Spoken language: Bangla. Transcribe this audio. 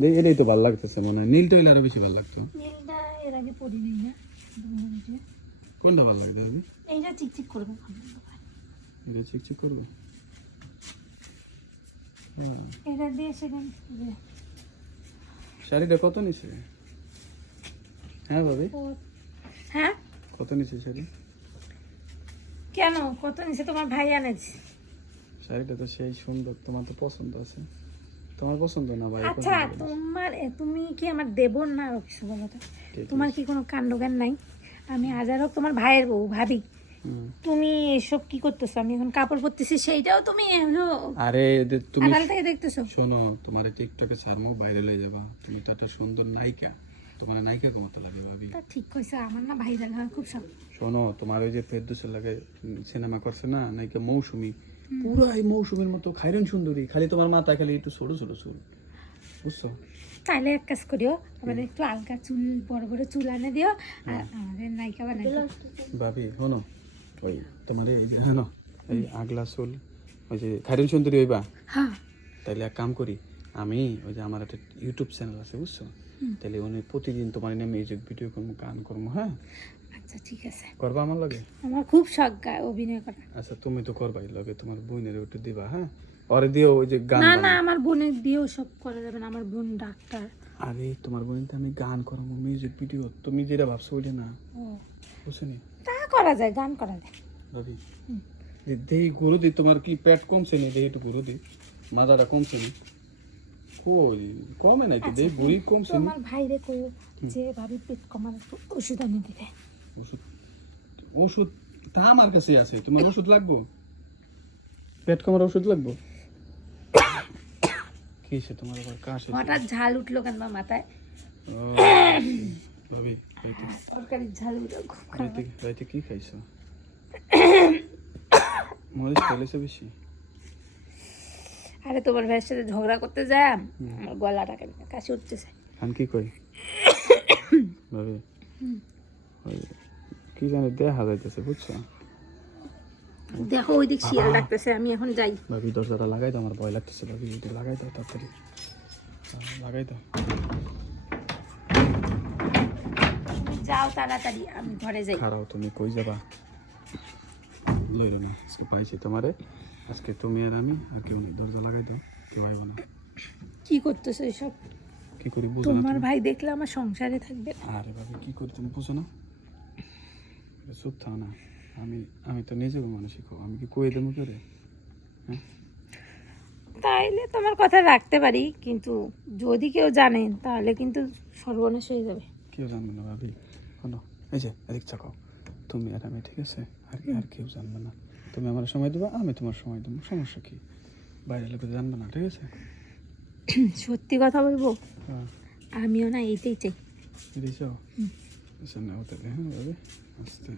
দেখ এটাই তো ভালো লাগতেছে মনে হয়, নীলটা হইলে আরো বেশি ভালো লাগতো। নীলটা এর আগে পরি নাই না, কোনটা ভালো লাগবে আমি? এইটা চিকচিক করবে, এটা চিকচিক করবো। এটা দিয়ে সেখানে শাড়িটা কত নিছে? হ্যাঁ ভাবি, হ্যাঁ কত নিছে শাড়ি? কেন কত নিচে? তোমার ভাই আনেছে। শাড়িটা তো সেই সুন্দর, তোমার তো পছন্দ আছে। তোমার পছন্দ না ভাই? আচ্ছা তোমার তুমি কি আমার দেবর না আর কিছু বলো তো? তোমার কি কোনো কাণ্ডজ্ঞান নাই? আমি হাজার হোক তোমার ভাইয়ের বউ, ভাবি। তুমি এসব কি করতেছো? আমি এখন কাপড় পরতেছি, সেইটাও তুমি হলো আরে তুমি আড়াল থেকে দেখতেছো। শোনো, তোমার টিকটকে ছাড়মো, বাইরে লয়ে যাবা। তুমি তো একটা সুন্দর নায়িকা, তোমার নায়িকা কমাতে লাগে ভাবি। তা ঠিক কইছো, আমার না ভাইরাল হওয়ার খুব শখ। শোনো, তোমার ওই যে ফেরদৌসের লাগে সিনেমা করছে না নায়িকা মৌসুমী, পুরাই মৌসুমীর মতো খাইরেন সুন্দরী, খালি তোমার মাথা খালি একটু ছোট ছোট চুল, বুঝছো? তাহলে এক কাজ করিও, আমাদের একটু আলগা চুল, বড় বড় চুল আনে দিও, আর আমাদের নায়িকা বানাই দিও। ভাবি শোনো, ওই তোমার এই যে শোনো, এই আগলা চুল ওই যে খাইরেন সুন্দরী হইবা। হ্যাঁ তাইলে এক কাম করি, আমি ওই যে আমার একটা ইউটিউব চ্যানেল আছে, বুঝছো? তাহলে উনি প্রতিদিন তোমার নিয়ে মিউজিক ভিডিও করবো, গান করবো। হ্যাঁ আচ্ছা ঠিক আছে, করবা আমার লাগে? আমার খুব শখ অভিনয় করা। আচ্ছা তুমি তো করবাই লগে, তোমার বোনের একটু দিবা। হ্যাঁ ওরে দিও ওই যে গান না না, বানায়। আমার বোনের দিয়েও সব করা যাবে না, আমার বোন ডাক্তার। আরে তোমার বোনতে আমি গান করবো, মিউজিক ভিডিও, তুমি যেটা ভাবছো ওইটা না, ও বুঝছো নি? তা করা যায়, গান করা যায়। ভাবি দেহি গুরু দি, তোমার কি পেট কমছে নি? দেহি একটু গুরু দি, মাথাটা কমছে নি? কই কমে নাই তো, দেহি বুড়ি কমছে নি? তোমার ভাইরে কইও যে ভাবি পেট কমার একটু ওষুধ আনি দিবে। ওষুধ? ওষুধ তা আমার কাছে আছে, তোমার ওষুধ লাগবো? পেট কমার ওষুধ লাগবো? কি হয়েছে তোমার আবার? কাশ হয়েছে? হঠাৎ ঝাল উঠলো কেন বা মাথায়? ও, ভাবি তরকারির ঝাল উঠলো খুব খারাপ। রাইতে কি খাইছো? মরিচ খাইছো বেশি? আরে তোমার ভাইয়ের সাথে ঝগড়া করতে যায় আমার গলাটা কেন কাশি উঠতেছে। আমি কি কই ভাবি, ওই কি জানি দেখা যাইতেছে, বুঝছো? দেখো ওই দিক শিয়াল ডাকতেছে, আমি এখন যাই। ভাবি দরজাটা লাগাই দাও, আমার ভয় লাগতেছে। ভাবি এটা লাগাই দাও তাড়াতাড়ি, লাগাই দাও। তুমি যাও তাড়াতাড়ি, আমি ঘরে যাই। খারাও, তুমি কই যাবা? লইল না আজকে পাইছি তোমারে, আজকে তুমি আর আমি, আর কেউ নেই। দরজা লাগাই দাও, কেউ আইব না। কি করতেছো এসব? কি করি বুঝো না তোমার তুমি? ভাই দেখলে আমার সংসারে থাকবে। আরে ভাবি কি করি তুমি বুঝো না? চুপ থাও না, আমি তো নিজেও মানসিক, আমি কি কই দেবো করে? হ্যাঁ তাইলে তোমার কথা রাখতে পারি, কিন্তু যদি কেউ জানে তাহলে কিন্তু সর্বনাশ হয়ে যাবে। কেউ জানবে না ভাবি, শোনো এই যে এদিক চাকাও, তুমি আর আমি, ঠিক আছে? আর কেউ জানবে না। তুমি আমার সময় দেবা, আমি তোমার সময় দেবো, সমস্যা কি? বাইরের লোকে জানবে না, ঠিক আছে? সত্যি কথা বলবো, হ্যাঁ আমিও না এইটাই চাই। এটাই চাও? আচ্ছা নাও তাহলে, হ্যাঁ ভাবি আস্তে।